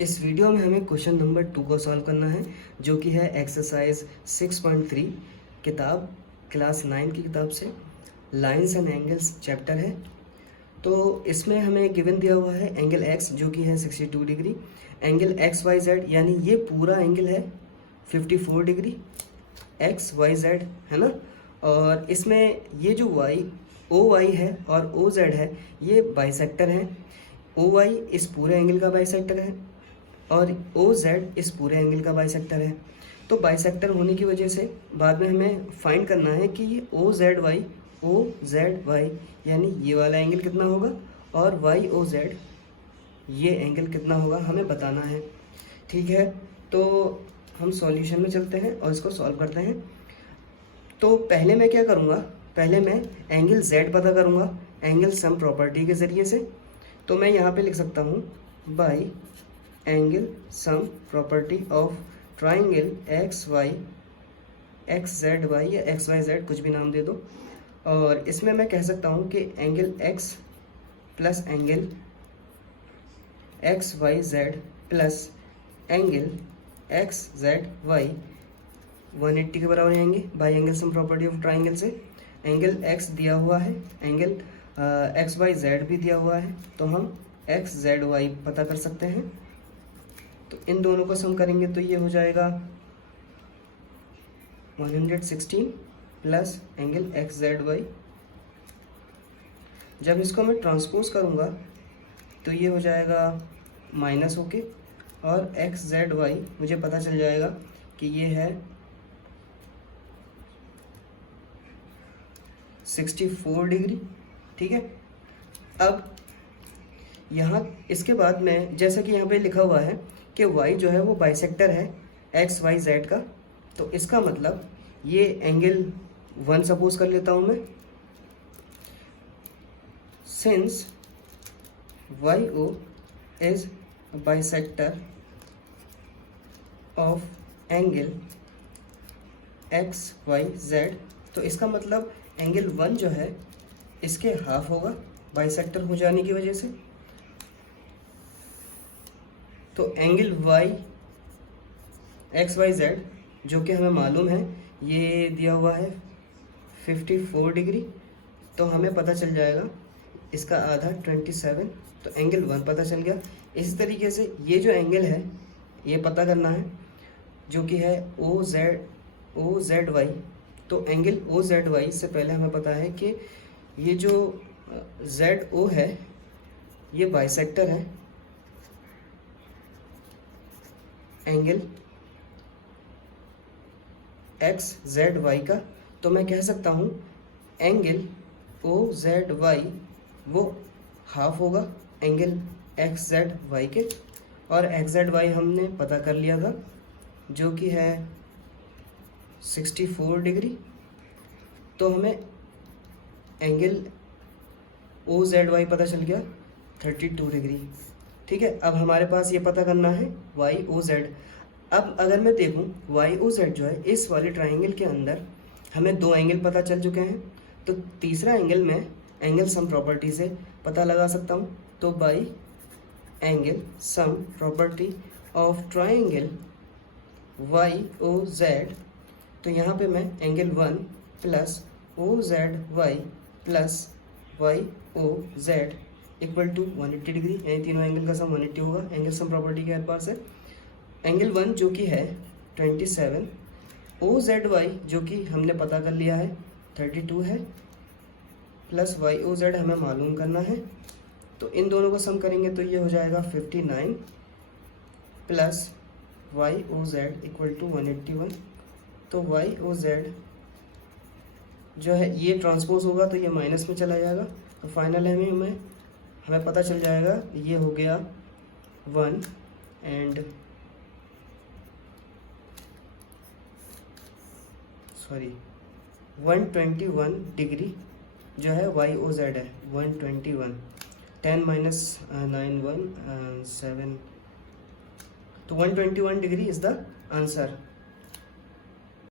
इस वीडियो में हमें क्वेश्चन नंबर 2 को सॉल्व करना है, जो कि है एक्सरसाइज 6.3 किताब क्लास 9 की किताब से लाइंस एंड एंगल्स चैप्टर है। तो इसमें हमें गिवन दिया हुआ है एंगल एक्स जो कि है 62 degree, angle x y z यानी ये पूरा एंगल है 54 डिग्री एक्स वाई जेड, है ना। और इसमें ये जो वाई ओ वाई है और ओ जेड है ये बाइसेक्टर हैं। ओ वाई इस पूरे एंगल का बाइसेक्टर है और ओ जेड इस पूरे एंगल का बाइसेक्टर है। तो बाइसेक्टर होने की वजह से बाद में हमें फाइंड करना है कि ये ओ जेड वाई यानी ये वाला एंगल कितना होगा और वाई ओ जेड ये एंगल कितना होगा हमें बताना है। ठीक है, तो हम सॉल्यूशन में चलते हैं और इसको सॉल्व करते हैं। तो पहले मैं क्या करूँगा, पहले मैं एंगल जेड पता करूँगा एंगल सम प्रॉपर्टी के ज़रिए से। तो मैं यहाँ पे लिख सकता हूँ by angle sum property of triangle x z y या एक्स वाई जेड कुछ भी नाम दे दो। और इसमें मैं कह सकता हूँ कि angle x plus angle x y z plus angle x z y 180 के बराबर आएंगे by angle sum property of triangle से। एंगल एक्स दिया हुआ है, एंगल एक्स वाई जेड भी दिया हुआ है, तो हम एक्स जेड वाई पता कर सकते हैं। तो इन दोनों को सम करेंगे तो ये हो जाएगा 116 plus angle x z y. जब इसको मैं ट्रांसपोज करूँगा तो ये हो जाएगा माइनस होके और एक्स जेड वाई मुझे पता चल जाएगा कि ये है 64 डिग्री। ठीक है, अब यहाँ इसके बाद में जैसा कि यहाँ पे लिखा हुआ है कि y जो है वो बाइसेक्टर है एक्स वाई जेड का, तो इसका मतलब ये एंगल 1 सपोज कर लेता हूँ मैं। Since y o is bisector of angle x y z, तो इसका मतलब एंगल 1 जो है इसके हाफ होगा बाइसेक्टर हो जाने की वजह से। तो angle y x y z जो कि हमें मालूम है ये दिया हुआ है 54 डिग्री, तो हमें पता चल जाएगा इसका आधा 27, तो एंगल 1 पता चल गया। इसी तरीके से ये जो एंगल है ये पता करना है जो कि है ओ जेड वाई। तो एंगल ओ जेड वाई से पहले हमें पता है कि ये जो जेड ओ है ये बाइसेक्टर है एंगल एक्स जेड वाई का। तो मैं कह सकता हूँ एंगल ओ जेड वाई वो हाफ होगा एंगल एक्स जेड वाई के, और एक्स जेड वाई हमने पता कर लिया था जो कि है 64 डिग्री। तो हमें एंगल ओ जेड वाई पता चल गया 32 डिग्री। ठीक है, अब हमारे पास ये पता करना है वाई ओ जेड। अब अगर मैं देखूं वाई ओ जेड जो है इस वाले ट्राइंगल के अंदर हमें 2 एंगल पता चल चुके हैं, तो तीसरा एंगल मैं एंगल सम प्रॉपर्टी से पता लगा सकता हूं। तो by angle sum property of triangle y o z, तो यहाँ पे मैं angle 1 plus o z y plus y o z equal to 180 degree, यानी तीनों एंगल का सम 180 होगा एंगल सम प्रॉपर्टी के एतबार से। एंगल 1 जो कि है 27, ओ जेड वाई जो कि हमने पता कर लिया है 32 है, प्लस वाई ओ जेड हमें मालूम करना है। तो इन दोनों को सम करेंगे तो ये हो जाएगा 59 plus y o z equal to 181। तो वाई ओ जेड जो है ये ट्रांसपोज होगा तो ये माइनस में चला जाएगा, तो फाइनल हमें पता चल जाएगा ये हो गया 121 डिग्री जो है वाई ओ जेड है 121, 10 माइनस 9 1 7, तो 121 डिग्री इज़ द आंसर।